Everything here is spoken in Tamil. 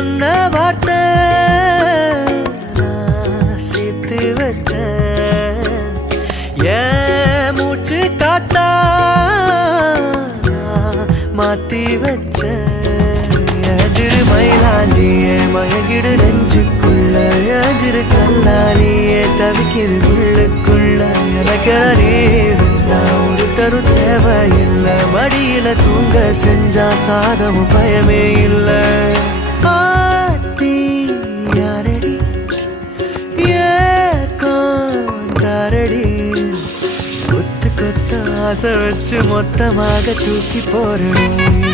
சொன்ன வார்த்தை நான் சேர்த்து வச்சேன். ஏன் மூச்சு காத்தா நான் மாத்தி வச்சேன். எஜிரு மயிலாஞ்சியே மயங்கிடு நெஞ்சுக்குள்ள, எஜிரு கல்லாலியே தவிக்கிது உள்ளுக்குள்ள. எனக்கு நீருந்தா ஒரு தரு தேவையில்லை, மடியில தூங்க செஞ்சா சாதமும் பயமே இல்லை. ஆத்தி யாரடி ஏக்காரடி, கொத்து கொத்த ஆசை வச்சு மொத்தமாக தூக்கி போறோம்.